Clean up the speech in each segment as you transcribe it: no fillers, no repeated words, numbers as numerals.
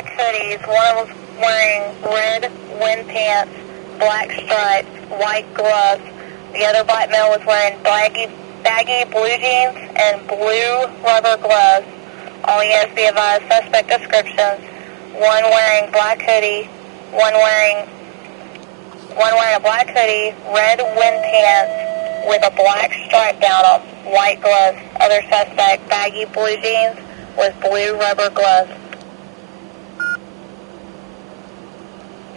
black hoodies. One was wearing red wind pants, black stripes, white gloves. The other black male was wearing baggy blue jeans and blue rubber gloves. All units be advised suspect descriptions. One wearing black hoodie, one wearing a black hoodie, red wind pants with a black stripe down them, white gloves. Other suspect, baggy blue jeans with blue rubber gloves.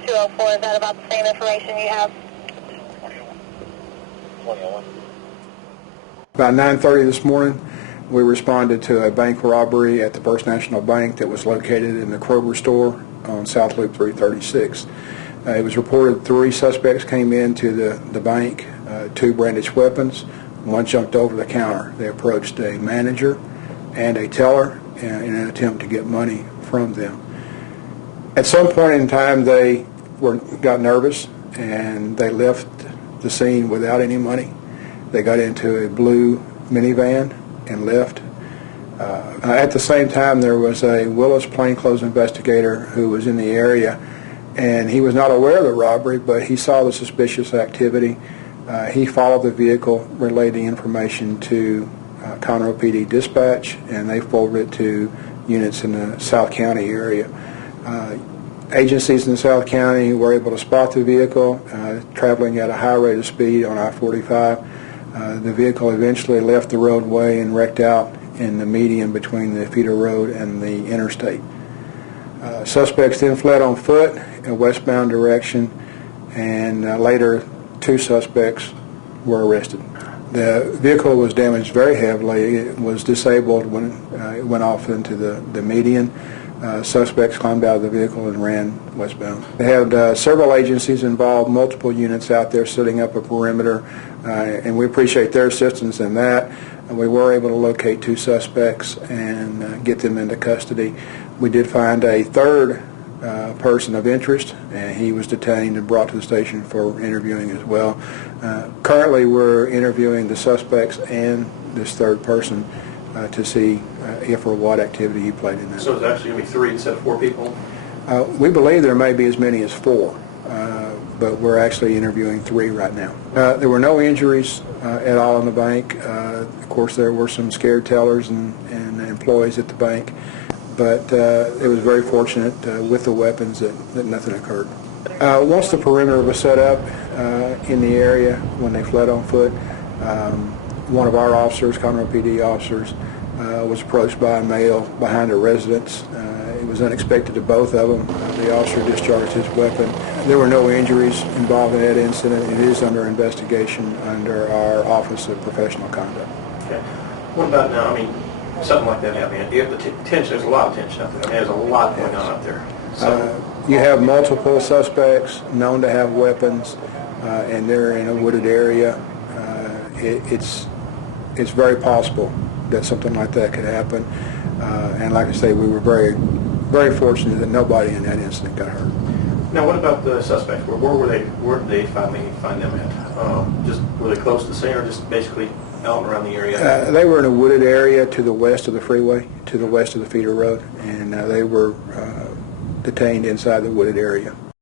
204, is that about the same information you have? 2001. About 9:30 this morning, we responded to a bank robbery at the First National Bank that was located in the Kroger store on South Loop 336. It was reported 3 suspects came into the bank, 2 brandished weapons. One jumped over the counter. They approached a manager and a teller in an attempt to get money from them. At some point in time, they got nervous and they left the scene without any money. They got into a blue minivan and left. At the same time, there was a Willis plainclothes investigator who was in the area, and he was not aware of the robbery, but he saw the suspicious activity. He followed the vehicle, relayed the information to Conroe PD dispatch, and they forwarded it to units in the South County area. Agencies in South County were able to spot the vehicle traveling at a high rate of speed on I-45. The vehicle eventually left the roadway and wrecked out in the median between the feeder road and the interstate. Suspects then fled on foot in a westbound direction, and later 2 suspects were arrested. The vehicle was damaged very heavily. It was disabled when it went off into the median. Suspects climbed out of the vehicle and ran westbound. They had several agencies involved, multiple units out there setting up a perimeter, and we appreciate their assistance in that. We were able to locate 2 suspects and get them into custody. We did find a 3rd person of interest, and he was detained and brought to the station for interviewing as well. Currently, we're interviewing the suspects and this 3rd person to see if or what activity he played in that. So it's actually going to be 3 instead of 4 people? We believe there may be as many as 4, but we're actually interviewing 3 right now. There were no injuries at all in the bank. Of course, there were some scared tellers and employees at the bank, but it was very fortunate with the weapons that nothing occurred. Once the perimeter was set up in the area when they fled on foot, one of our officers, Conroe PD officers, was approached by a male behind a residence. It was unexpected to both of them. The officer discharged his weapon. There were no injuries involved in that incident. It is under investigation under our Office of Professional Conduct. Okay. What about now? I mean, something like that happening. You have the tension. There's a lot of tension out there. I mean, there's a lot going on out there. So, you have multiple suspects known to have weapons, and they're in a wooded area. It's very possible that something like that could happen. And like I say, we were very, very fortunate that nobody in that incident got hurt. now, what about the suspects? Where did they finally find them at? Just were they close to the scene, or just basically out and around the area? They were in a wooded area to the west of the freeway, to the west of the feeder road, and they were detained inside the wooded area.